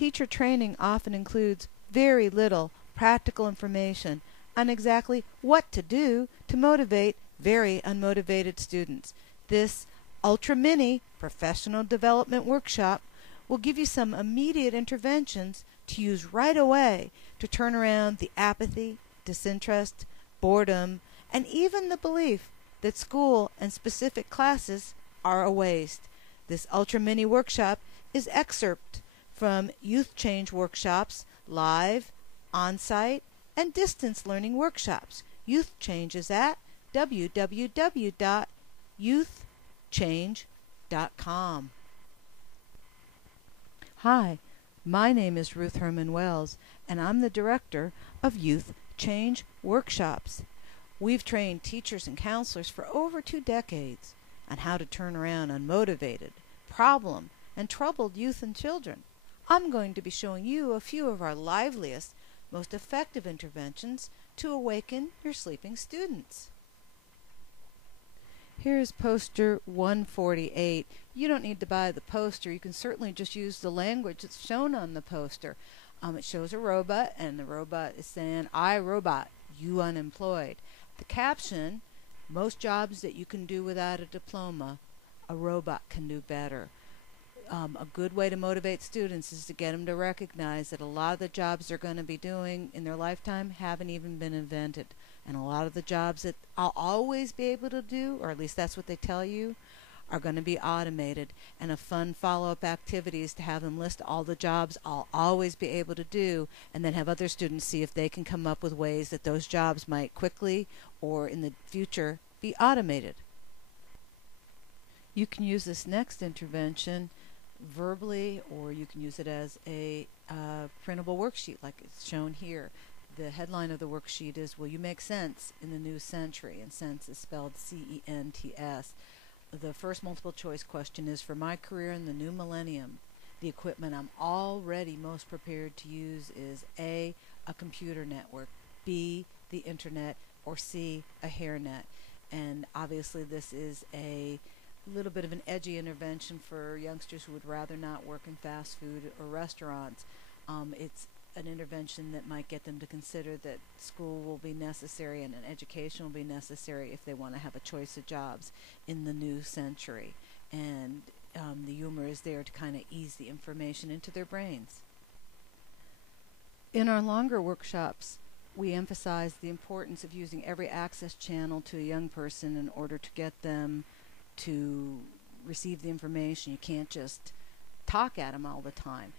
Teacher training often includes very little practical information on exactly what to do to motivate very unmotivated students. This ultra mini professional development workshop will give you some immediate interventions to use right away to turn around the apathy, disinterest, boredom, and even the belief that school and specific classes are a waste. This ultra mini workshop is excerpt from youth change workshops, live, on-site, and distance learning workshops. Youth change is at www.youthchange.com. Hi, my name is Ruth Herman Wells, and I'm the director of Youth Change Workshops. We've trained teachers and counselors for over 2 decades on how to turn around unmotivated, problem, and troubled youth and children. I'm going to be showing you a few of our liveliest, most effective interventions to awaken your sleeping students. Here's poster 148. You don't need to buy the poster. You can certainly just use the language that's shown on the poster. It shows a robot, and the robot is saying, "I, robot, you unemployed." The caption, "Most jobs that you can do without a diploma, a robot can do better." A good way to motivate students is to get them to recognize that a lot of the jobs they're going to be doing in their lifetime haven't even been invented. And a lot of the jobs that I'll always be able to do, or at least that's what they tell you, are going to be automated. And a fun follow-up activity is to have them list all the jobs I'll always be able to do, and then have other students see if they can come up with ways that those jobs might quickly or in the future be automated. You can use this next intervention verbally, or you can use it as a printable worksheet like it's shown here. The headline of the worksheet is, "Will you make sense in the new century?" And sense is spelled C-E-N-T-S. The first multiple choice question is, "For my career in the new millennium, the equipment I'm already most prepared to use is A, a computer network, B, the internet, or C, a hairnet." And obviously this is a little bit of an edgy intervention for youngsters who would rather not work in fast food or restaurants. It's an intervention that might get them to consider that school will be necessary and an education will be necessary if they want to have a choice of jobs in the new century. And the humor is there to kind of ease the information into their brains. In our longer workshops, we emphasize the importance of using every access channel to a young person in order to get them to receive the information. You can't just talk at them all the time.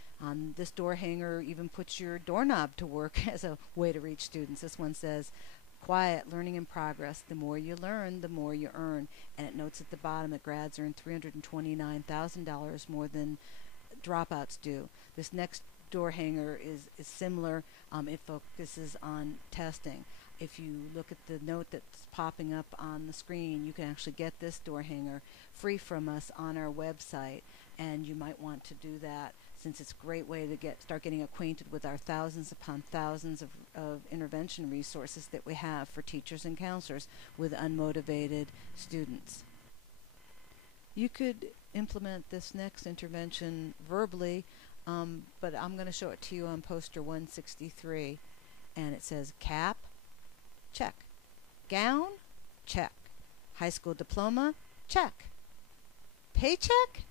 This door hanger even puts your doorknob to work as a way to reach students. This one says, "Quiet, learning in progress. The more you learn, the more you earn." And it notes at the bottom that grads earn $329,000 more than dropouts do. This next door hanger is similar. It focuses on testing. If you look at the note that's popping up on the screen, you can actually get this door hanger free from us on our website, and you might want to do that since it's a great way to start getting acquainted with our thousands upon thousands of intervention resources that we have for teachers and counselors with unmotivated students. You could implement this next intervention verbally, but I'm going to show it to you on poster 163, and it says cap, check. Gown, check. High school diploma, check. Paycheck,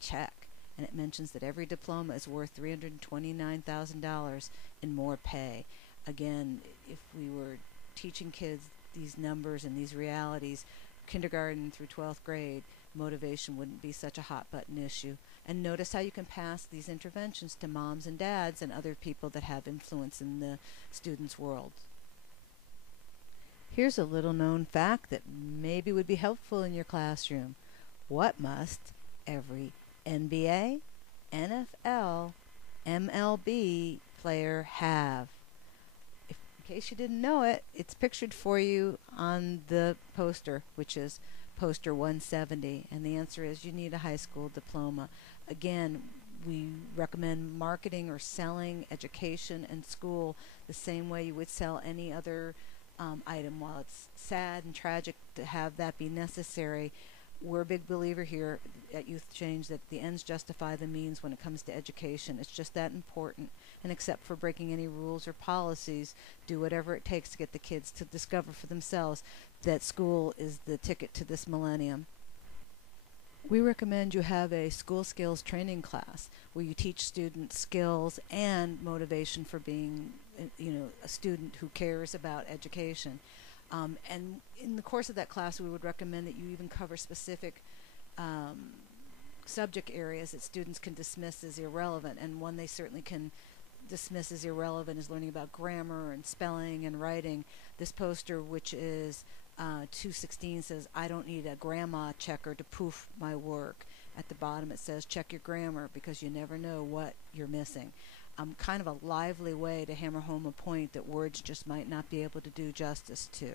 check. And it mentions that every diploma is worth $329,000 in more pay. Again, if we were teaching kids these numbers and these realities, kindergarten through 12th grade, motivation wouldn't be such a hot button issue. And notice how you can pass these interventions to moms and dads and other people that have influence in the students' world. Here's a little known fact that maybe would be helpful in your classroom. What must every NBA, NFL, MLB player have? In case you didn't know it, it's pictured for you on the poster, which is poster 170, and the answer is you need a high school diploma. Again, we recommend marketing or selling education and school the same way you would sell any other item. While it's sad and tragic to have that be necessary, We're a big believer here at Youth Change that the ends justify the means when it comes to education. It's just that important. And except for breaking any rules or policies, do whatever it takes to get the kids to discover for themselves that school is the ticket to this millennium. We recommend you have a school skills training class where you teach students skills and motivation for being, a student who cares about education. And in the course of that class, we would recommend that you even cover specific subject areas that students can dismiss as irrelevant. And one they certainly can dismiss as irrelevant is learning about grammar and spelling and writing. This poster, which is 216, says, "I don't need a grandma checker to poof my work." At the bottom it says, "Check your grammar because you never know what you're missing." Kind of a lively way to hammer home a point that words just might not be able to do justice to.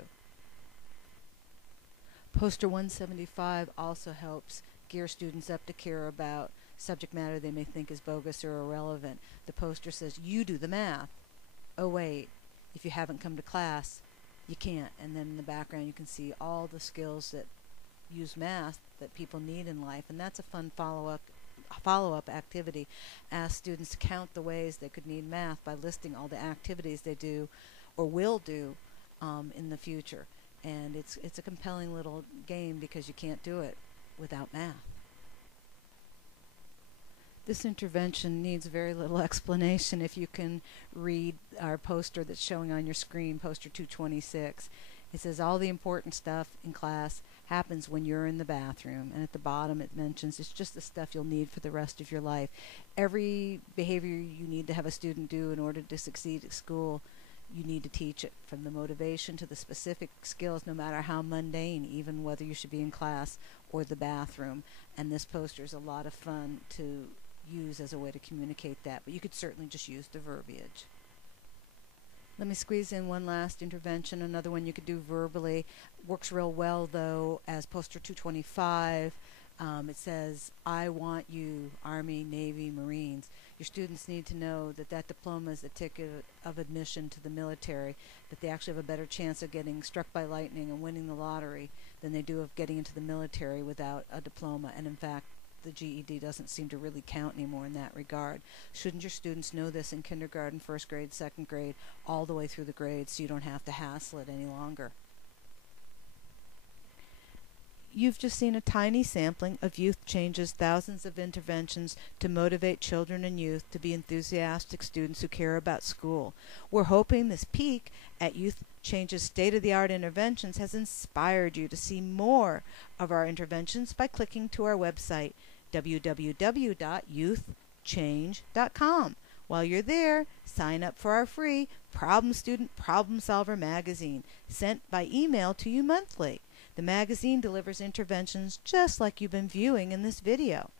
Poster 175 also helps gear students up to care about subject matter they may think is bogus or irrelevant. The poster says, "You do the math." Oh wait, if you haven't come to class, you can't. And then in the background you can see all the skills that use math that people need in life, and that's a fun follow-up activity. Ask students to count the ways they could need math by listing all the activities they do or will do in the future. And it's a compelling little game because you can't do it without math. This intervention needs very little explanation if you can read our poster that's showing on your screen, poster 226. It says all the important stuff in class happens when you're in the bathroom. And at the bottom it mentions it's just the stuff you'll need for the rest of your life. Every behavior you need to have a student do in order to succeed at school, you need to teach it, from the motivation to the specific skills, no matter how mundane, even whether you should be in class or the bathroom. And this poster is a lot of fun to use as a way to communicate that, but you could certainly just use the verbiage. Let me squeeze in one last intervention, another one you could do verbally. Works real well though as poster 225. It says, "I want you, Army, Navy, Marines." Your students need to know that that diploma is the ticket of admission to the military, that they actually have a better chance of getting struck by lightning and winning the lottery than they do of getting into the military without a diploma. And in fact, the GED doesn't seem to really count anymore in that regard. Shouldn't your students know this in kindergarten, first grade, second grade, all the way through the grades so you don't have to hassle it any longer? You've just seen a tiny sampling of Youth Change's thousands of interventions to motivate children and youth to be enthusiastic students who care about school. We're hoping this peek at Youth Change's state-of-the-art interventions has inspired you to see more of our interventions by clicking to our website, www.youthchange.com. While you're there, sign up for our free Problem Student Problem Solver magazine, sent by email to you monthly. The magazine delivers interventions just like you've been viewing in this video.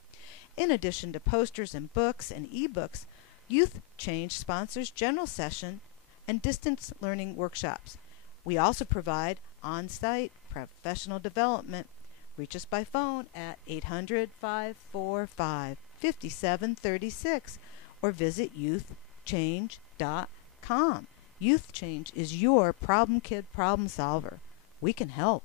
In addition to posters and books and ebooks, Youth Change sponsors general session and distance learning workshops. We also provide on-site professional development. Reach us by phone at 800-545-5736 or visit youthchange.com. Youth Change is your problem kid problem solver. We can help.